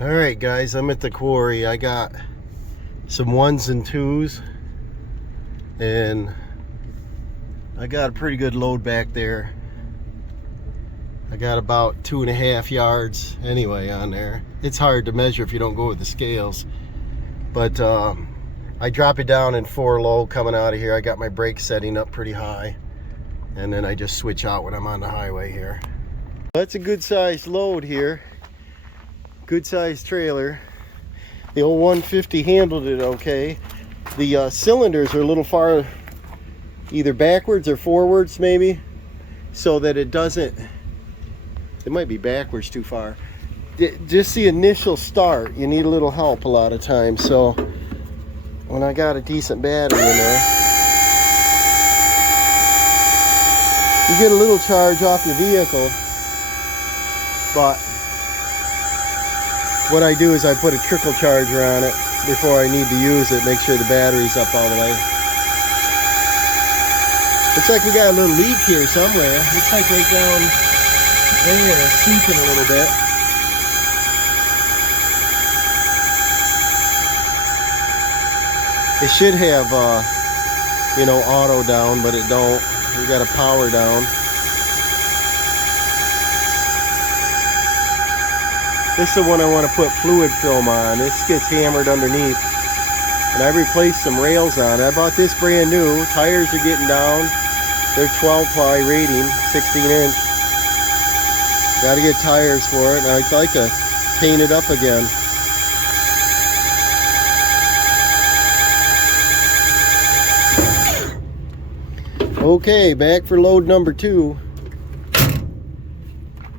All right, guys, I'm at the quarry. I got some 1s and 2s, and I got a pretty good load back there. I got about 2.5 yards anyway on there. It's hard to measure if you don't go with the scales, but I drop it down in 4 low coming out of here. I got my brakes setting up pretty high, and then I just switch out when I'm on the highway here. That's a good sized load here. Good sized trailer. The old 150 handled it okay. The cylinders are a little far either backwards or forwards maybe, so that it doesn't, it might be backwards too far. Just the initial start, you need a little help a lot of times. So when I got a decent battery in there, you get a little charge off your vehicle, but what I do is I put a trickle charger on it before I need to use it, make sure the battery's up all the way. Looks like we got a little leak here somewhere. Looks like right down there, seeping a little bit. It should have, you know, auto down, but it don't. We got a power down. This is the one I want to put fluid film on. This gets hammered underneath. And I replaced some rails on it. I bought this brand new. Tires are getting down. They're 12 ply rating, 16 inch. Got to get tires for it, and I'd like to paint it up again. Okay, back for load number 2.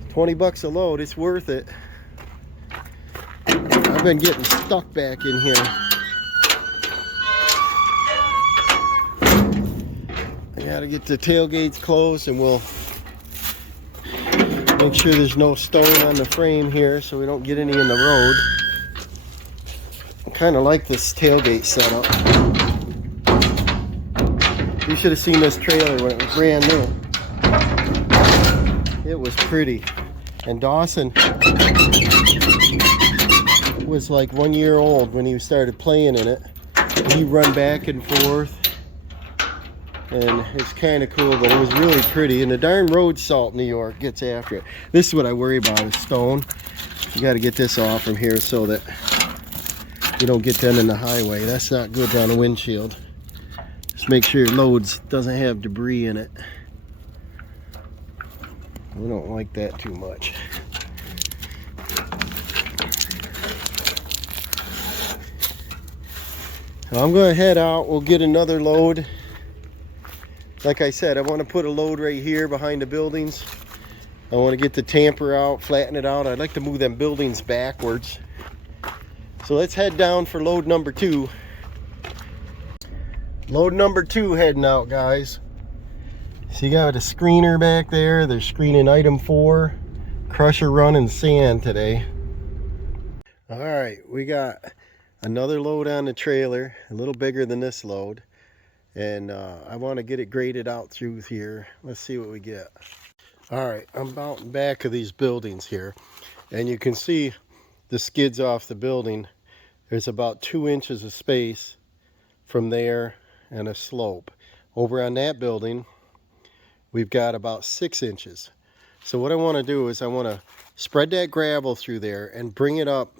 20 bucks a load. It's worth it. I've been getting stuck back in here. I gotta get the tailgates closed, and we'll make sure there's no stone on the frame here so we don't get any in the road. I kind of like this tailgate setup. You should have seen this trailer when it was brand new. It was pretty. And Dawson was like 1 year old when he started playing in it. He run back and forth, and it's kind of cool, but it was really pretty. And the darn road salt in New York gets after it. This is what I worry about, is stone. You got to get this off from here so that you don't get them in the highway. That's not good on the windshield. Just make sure your loads doesn't have debris in it. We don't like that too much. I'm going to head out. We'll get another load. Like I said, I want to put a load right here behind the buildings. I want to get the tamper out, flatten it out. I'd like to move them buildings backwards. So let's head down for load number 2. Load number 2 heading out, guys. So you got a screener back there. They're screening item 4. Crusher running sand today. All right, we got another load on the trailer, a little bigger than this load, and I want to get it graded out through here. Let's see what we get. All right, I'm out in back of these buildings here, and you can see the skids off the building. There's about 2 inches of space from there and a slope. Over on that building, we've got about 6 inches. So what I want to do is I want to spread that gravel through there and bring it up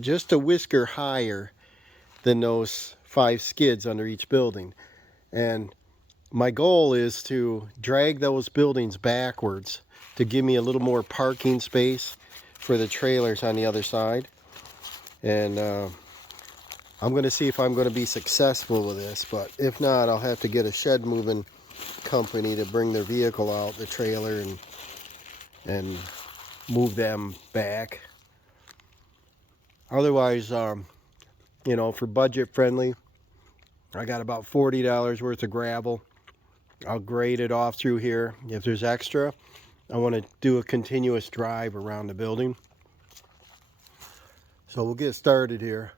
just a whisker higher than those 5 skids under each building. And my goal is to drag those buildings backwards to give me a little more parking space for the trailers on the other side. And I'm going to see if I'm going to be successful with this, but if not, I'll have to get a shed moving company to bring their vehicle out, the trailer, and move them back. Otherwise, you know, for budget friendly, I got about $40 worth of gravel. I'll grade it off through here. If there's extra, I want to do a continuous drive around the building. So we'll get started here.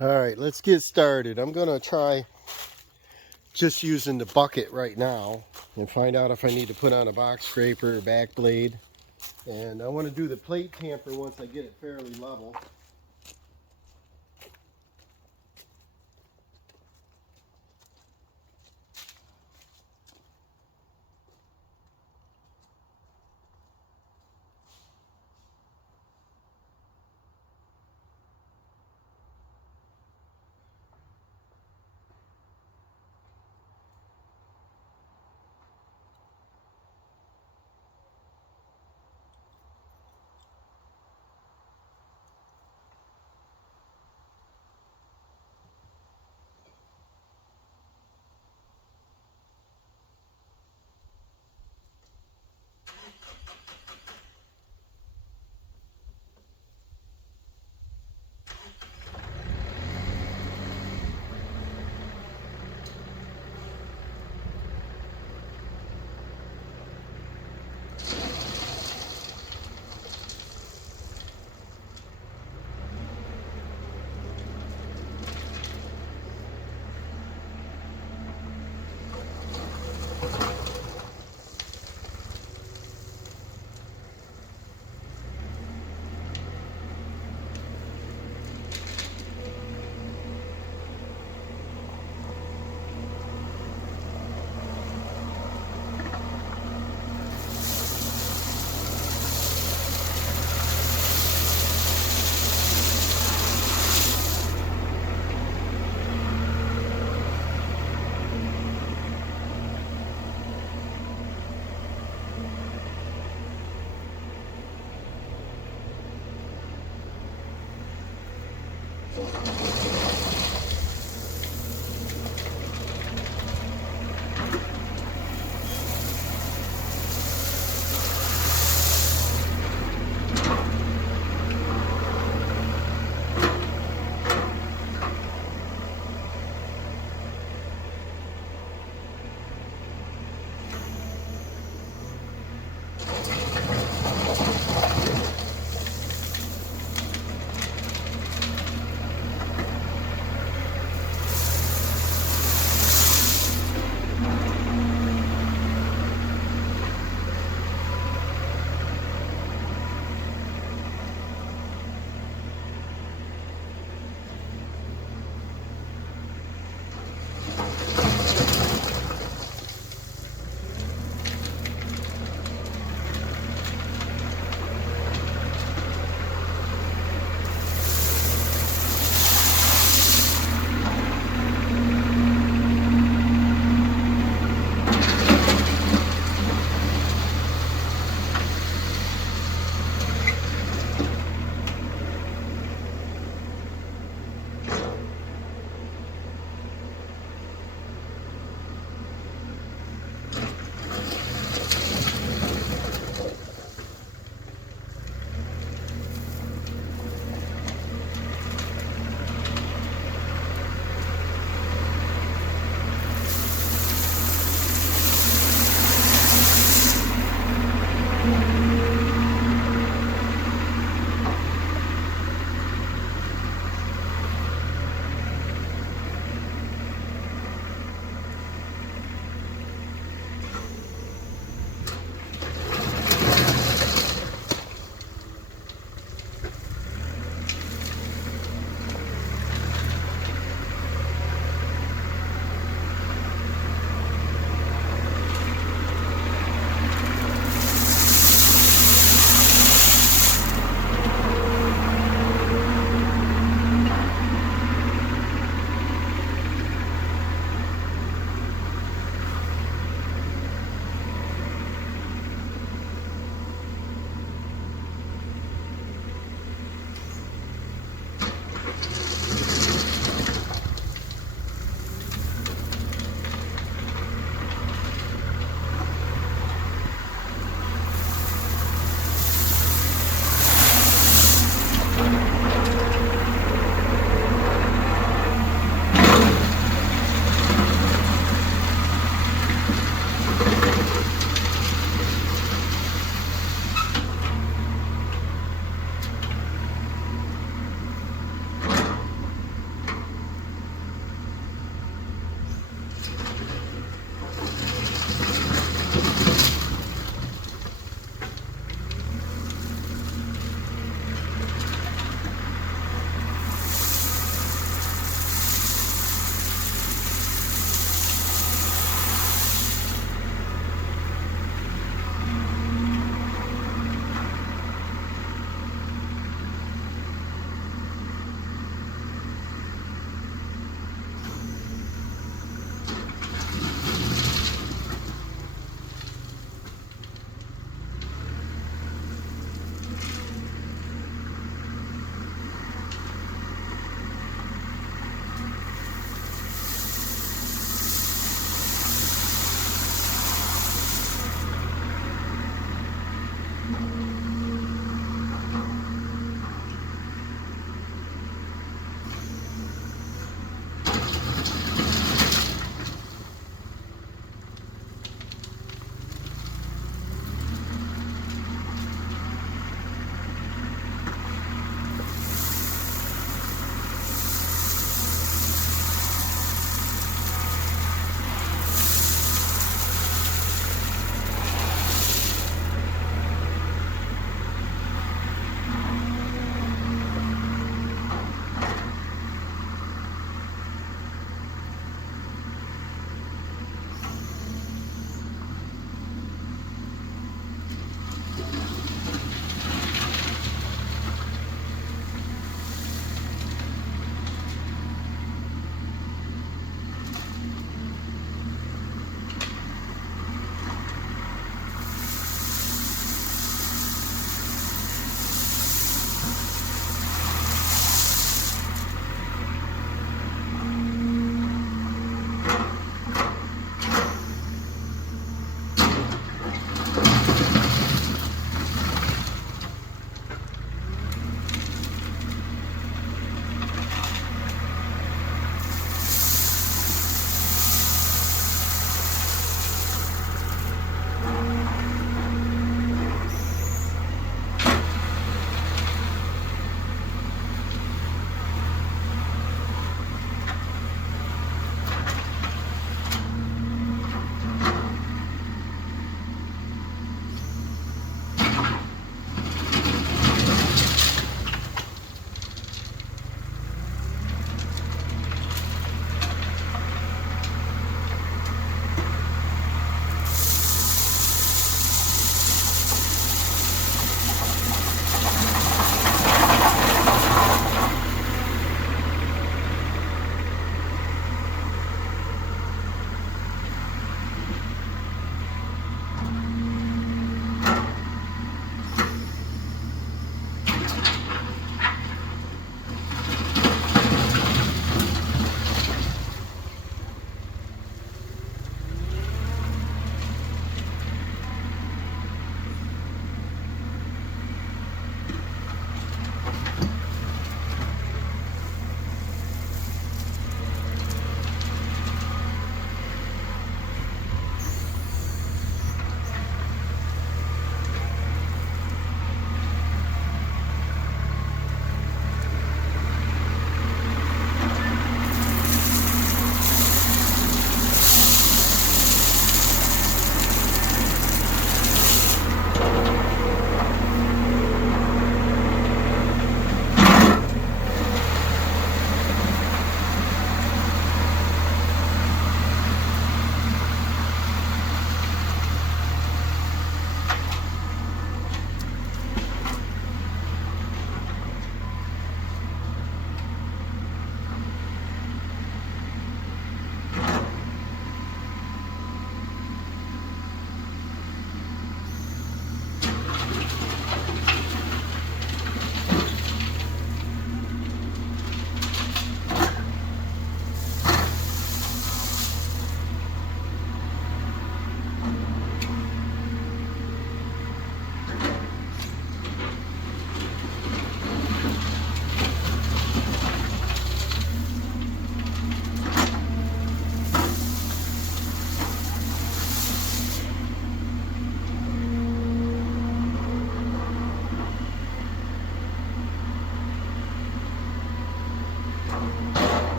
All right, let's get started. I'm going to try just using the bucket right now and find out if I need to put on a box scraper or back blade. And I want to do the plate tamper once I get it fairly level.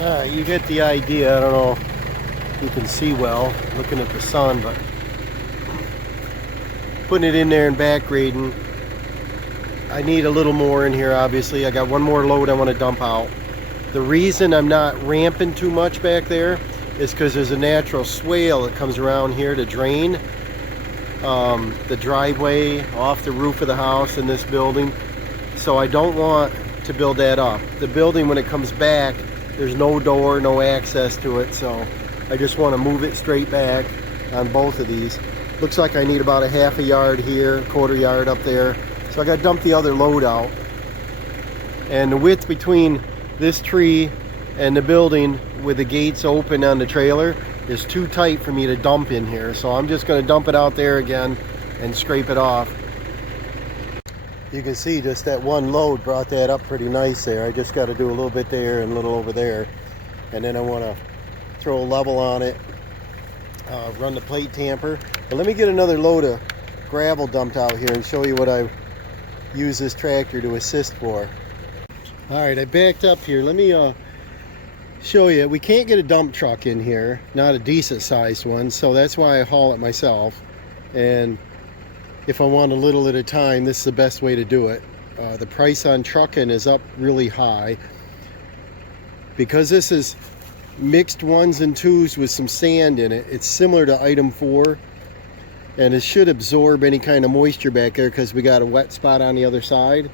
You get the idea. I don't know if you can see well looking at the sun, but putting it in there and back grading. I need a little more in here, obviously. I got one more load I want to dump out. The reason I'm not ramping too much back there is because there's a natural swale that comes around here to drain the driveway off the roof of the house in this building. So I don't want to build that up. The building, when it comes back, there's no door, no access to it. So I just want to move it straight back on both of these. Looks like I need about a half a yard here, quarter yard up there. So I got to dump the other load out. And the width between this tree and the building with the gates open on the trailer is too tight for me to dump in here. So I'm just going to dump it out there again and scrape it off. You can see just that one load brought that up pretty nice there. I just got to do a little bit there and a little over there. And then I want to throw a level on it, run the plate tamper. But let me get another load of gravel dumped out here and show you what I use this tractor to assist for. All right, I backed up here. Let me show you. We can't get a dump truck in here, not a decent sized one, so that's why I haul it myself. And if I want a little at a time, this is the best way to do it. The price on trucking is up really high. Because this is mixed 1s and 2s with some sand in it, it's similar to item 4. And it should absorb any kind of moisture back there because we got a wet spot on the other side.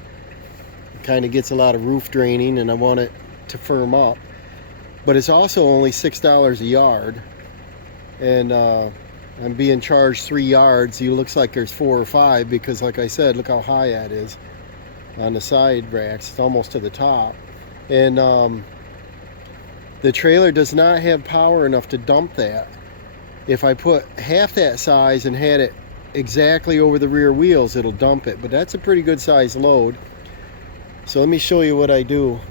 It kind of gets a lot of roof draining and I want it to firm up. But it's also only $6 a yard. And I'm being charged 3 yards. It looks like there's 4 or 5 because, like I said, look how high that is on the side racks. It's almost to the top. And the trailer does not have power enough to dump that. If I put half that size and had it exactly over the rear wheels, it'll dump it. But that's a pretty good size load. So let me show you what I do.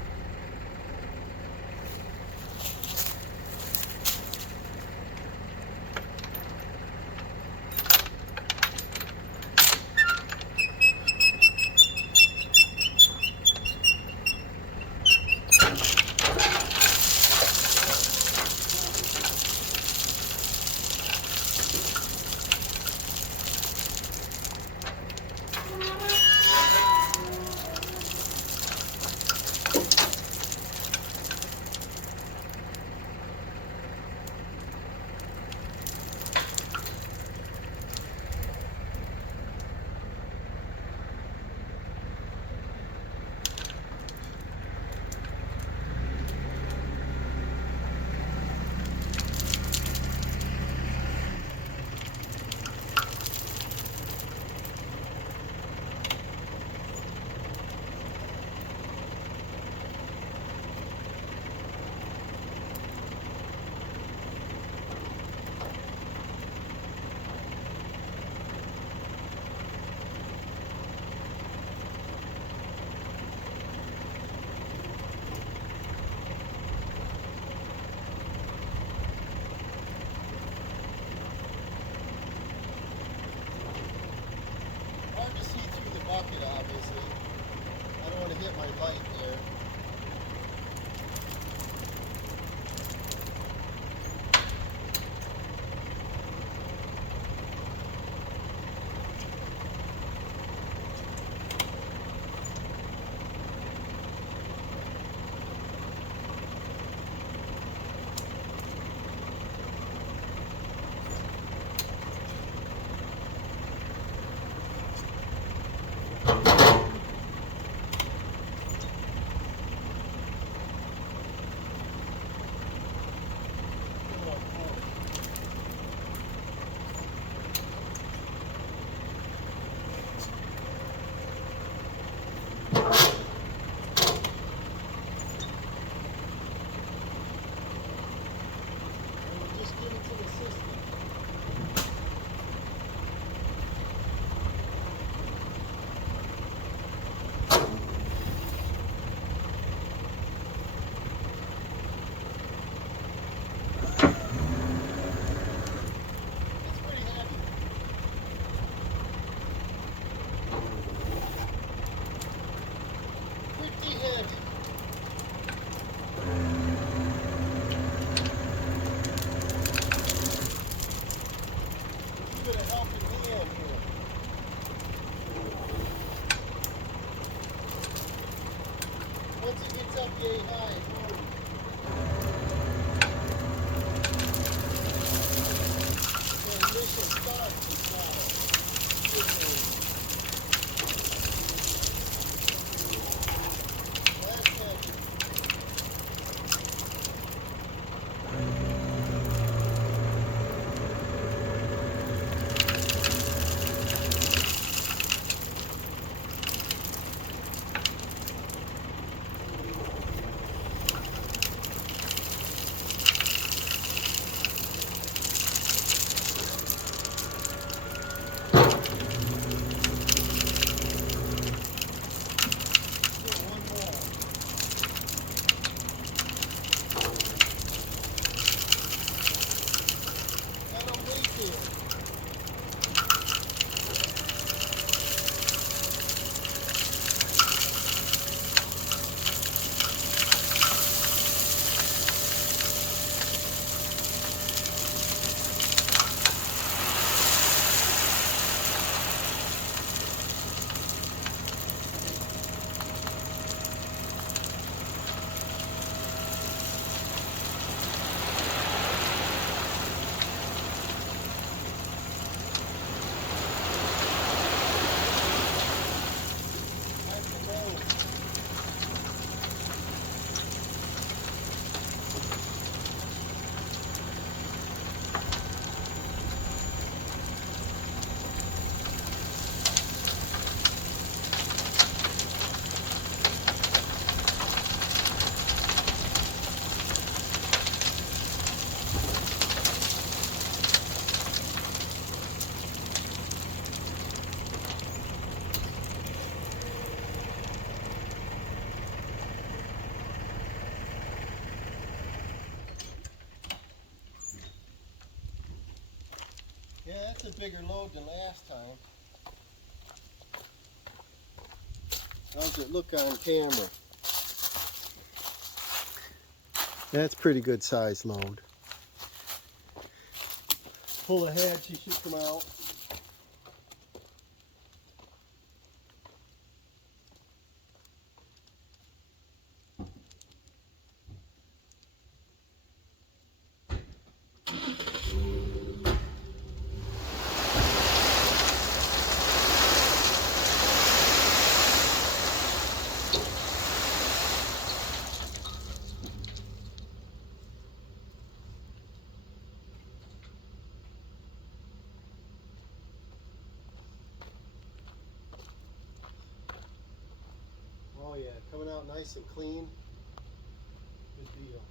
Once it gets up yay high, it's hard. The initial start is last time. Yeah, that's a bigger load than last time. How's it look on camera? That's pretty good size load. Pull ahead, she should come out. Oh yeah, coming out nice and clean. Good deal.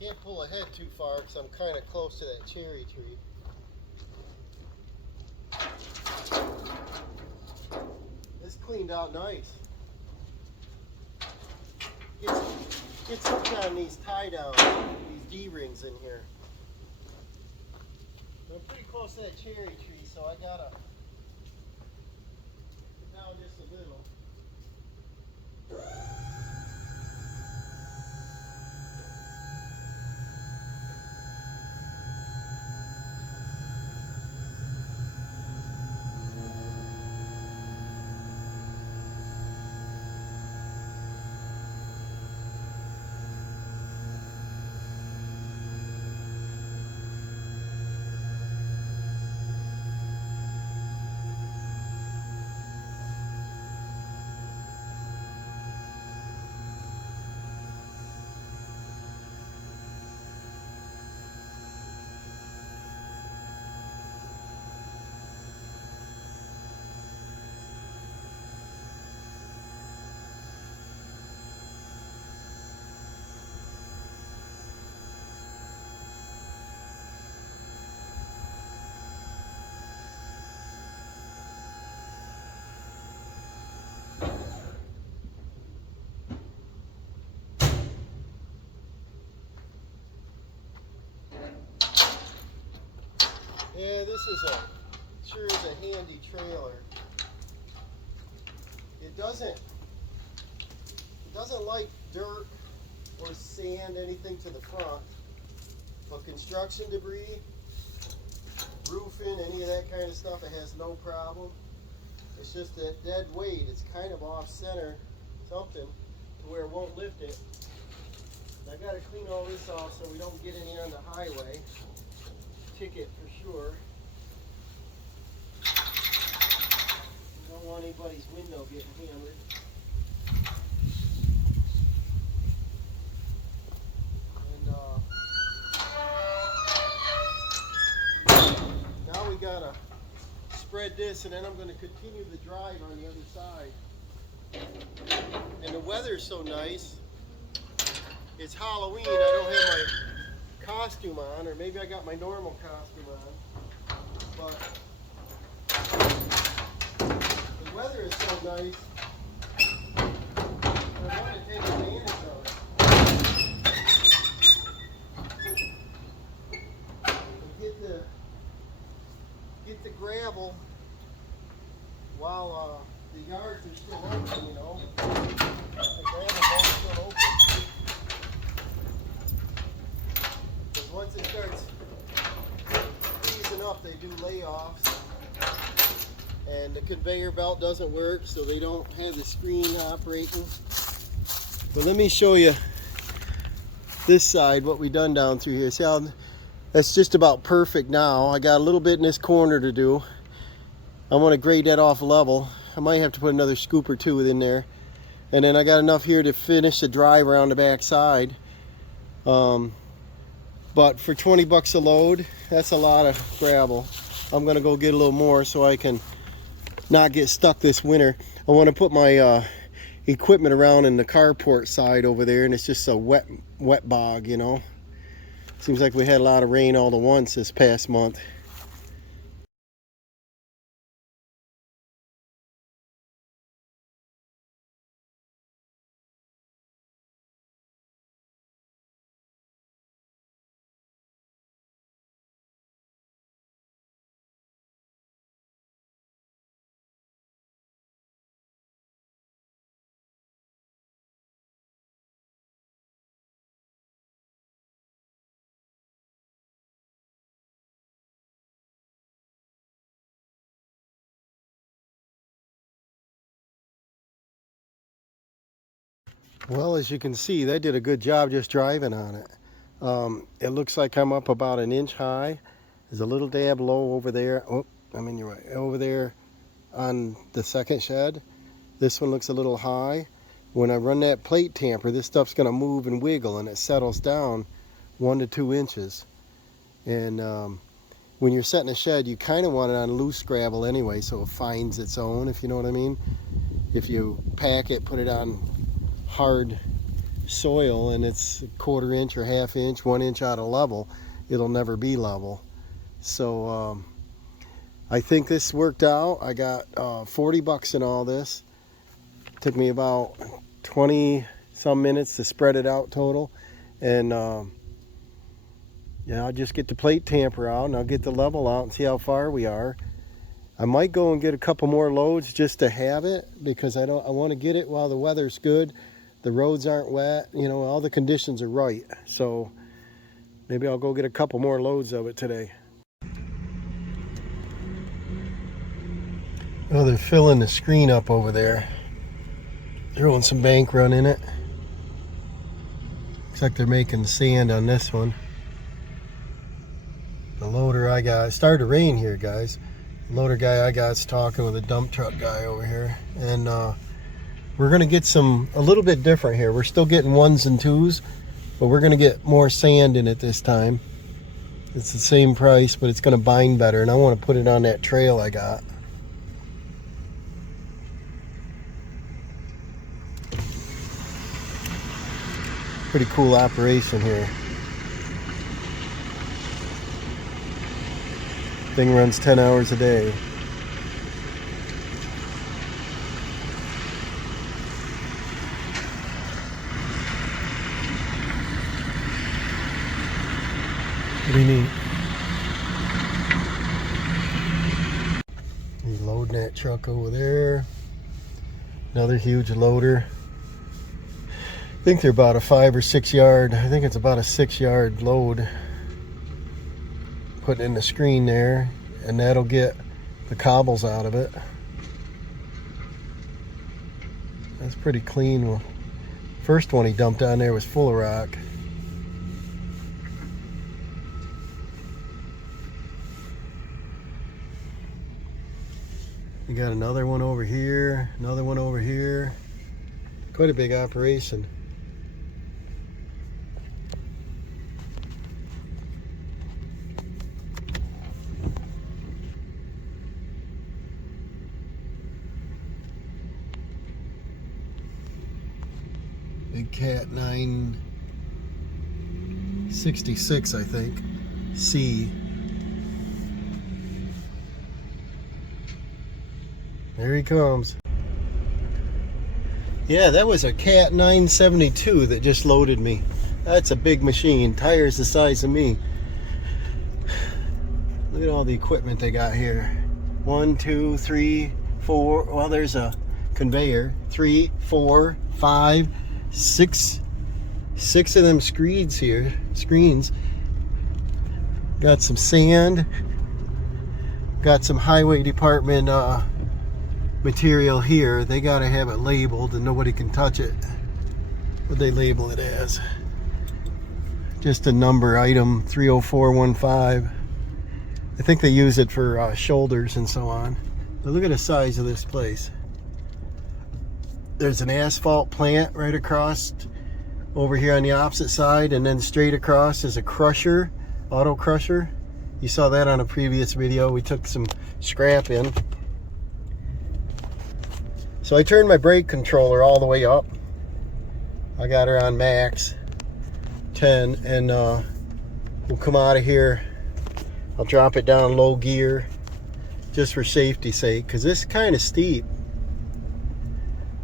Can't pull ahead too far because I'm kind of close to that cherry tree. This cleaned out nice. Gets hooked on these tie downs, these D-rings in here. I'm pretty close to that cherry tree, so I gotta get down just a little. Yeah, this is sure is a handy trailer. It doesn't like dirt or sand, anything to the front. But construction debris, roofing, any of that kind of stuff, it has no problem. It's just that dead weight. It's kind of off center, something, to where it won't lift it. I got to clean all this off so we don't get any on the highway. Ticket for sure. Don't want anybody's window getting hammered. And now we gotta spread this, and then I'm gonna continue the drive on the other side. And the weather's so nice. It's Halloween. I don't have my costume on, or maybe I got my normal costume on. But the weather is so nice. I want to take advantage of it. And get the gravel while the yards are still open, you know. The gravel's all still open. Because once it starts freezing up, they do layoffs. And the conveyor belt doesn't work, so they don't have the screen operating. But let me show you this side, what we done down through here. See how that's just about perfect now. I got a little bit in this corner to do. I want to grade that off level. I might have to put another scoop or two in there. And then I got enough here to finish the drive around the back side. But for 20 bucks a load, that's a lot of gravel. I'm gonna go get a little more so I can not get stuck this winter. I want to put my equipment around in the carport side over there, and it's just a wet bog, you know. Seems like we had a lot of rain all at once this past month. Well, as you can see, they did a good job just driving on it. It looks like I'm up about an inch high. There's a little dab low over there. Oh, I mean, you're right. Over there on the second shed. This one looks a little high. When I run that plate tamper, this stuff's going to move and wiggle, and it settles down 1 to 2 inches. And when you're setting a shed, you kind of want it on loose gravel anyway, so it finds its own, if you know what I mean. If you pack it, put it on hard soil, and it's a 1/4 inch or 1/2 inch, 1 inch out of level, it'll never be level. So I think this worked out. I got 40 bucks in all this. Took me about 20 some minutes to spread it out total. And yeah, I'll just get the plate tamper out, and I'll get the level out and see how far we are. I might go and get a couple more loads just to have it, because I want to get it while the weather's good. The roads aren't wet, you know, all the conditions are right. So maybe I'll go get a couple more loads of it today. Oh, they're filling the screen up over there. Throwing some bank run in it. Looks like they're making sand on this one. The loader I got, it started to rain here, guys. The loader guy I got's talking with a dump truck guy over here. And we're gonna get a little bit different here. We're still getting 1s and 2s, but we're gonna get more sand in it this time. It's the same price, but it's gonna bind better, and I wanna put it on that trail I got. Pretty cool operation here. Thing runs 10 hours a day. Pretty neat. loading that truck over there. Another huge loader. I think they're about a 5 or 6 yard. I think it's about a 6 yard load. Putting in the screen there, and that'll get the cobbles out of it. That's pretty clean. First one he dumped on there was full of rock. You got another one over here, another one over here. Quite a big operation. Big Cat 966, I think. C. There he comes. Yeah, that was a Cat 972 that just loaded me. That's a big machine. Tires the size of me. Look at all the equipment they got here. 1, 2, 3, 4. Well, there's a conveyor. 3, 4, 5, 6 of them screeds here. Screens. Got some sand. Got some highway department material here. They gotta have it labeled and nobody can touch it. What they label it as? Just a number item 30415. I think they use it for shoulders and so on. But look at the size of this place. There's an asphalt plant right across over here on the opposite side, and then straight across is a crusher, auto crusher. You saw that on a previous video. We took some scrap in. So I turned my brake controller all the way up. I got her on max 10, and we'll come out of here. I'll drop it down low gear just for safety's sake, because this is kind of steep.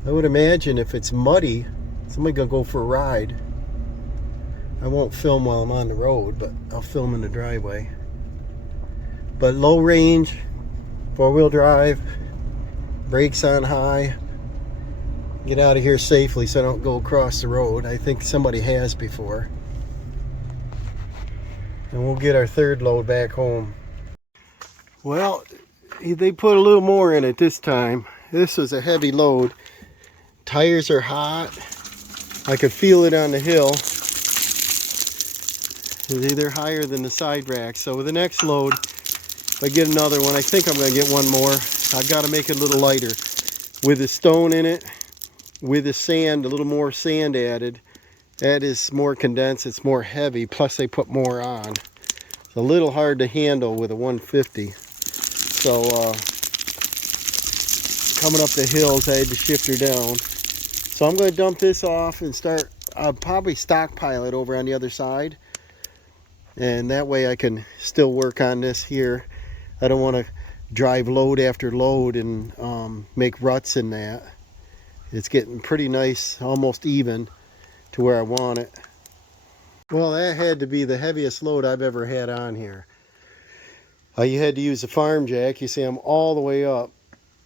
I would imagine if it's muddy, somebody's gonna go for a ride. I won't film while I'm on the road, but I'll film in the driveway. But low range, 4-wheel drive, brakes on high. Get out of here safely so I don't go across the road. I think somebody has before. And we'll get our third load back home. Well, they put a little more in it this time. This was a heavy load. Tires are hot. I could feel it on the hill. They're higher than the side racks. So with the next load, if I get another one, I think I'm going to get one more. I've got to make it a little lighter. With the stone in it, with the sand, a little more sand added. That is more condensed, it's more heavy, plus they put more on. It's a little hard to handle with a 150. So coming up the hills, I had to shift her down. So I'm going to dump this off and start, I'll probably stockpile it over on the other side. And that way I can still work on this here. I don't want to drive load after load and make ruts in that. It's getting pretty nice, almost even to where I want it. Well, that had to be the heaviest load I've ever had on here. You had to use a farm jack. You see I'm all the way up.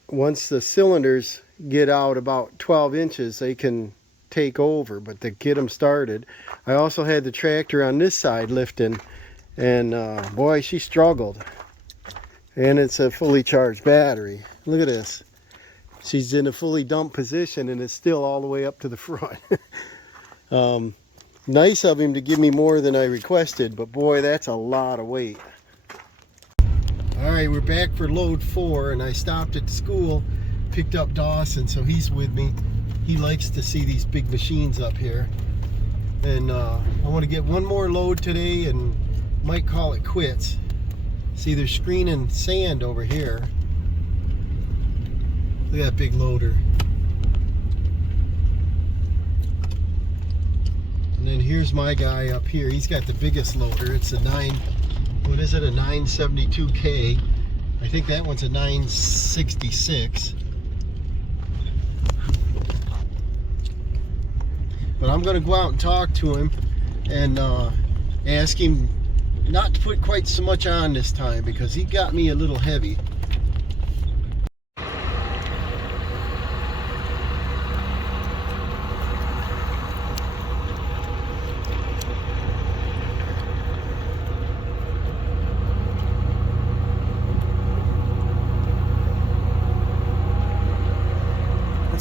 Once the cylinders get out about 12 inches, they can take over, but to get them started, I also had the tractor on this side lifting, and boy, she struggled. And it's a fully charged battery. Look at this. She's in a fully dumped position and it's still all the way up to the front. Nice of him to give me more than I requested, but boy, that's a lot of weight. All right, we're back for load 4, and I stopped at the school, picked up Dawson, so he's with me. He likes to see these big machines up here. And I want to get one more load today and might call it quits. See, they're screening sand over here. Look at that big loader. And then here's my guy up here. He's got the biggest loader. It's a 972K. I think that one's a 966. But I'm going to go out and talk to him and ask him not to put quite so much on this time, because he got me a little heavy.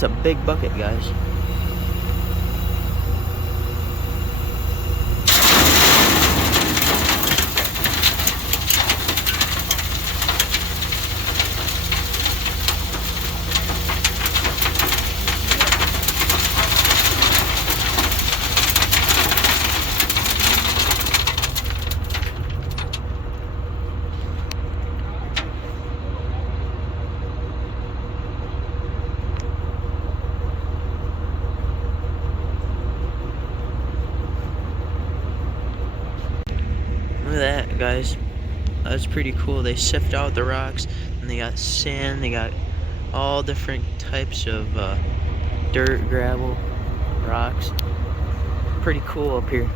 That's a big bucket, guys. Look at that, guys. That's pretty cool. They sift out the rocks, and they got sand. They got all different types of dirt, gravel, rocks. Pretty cool up here.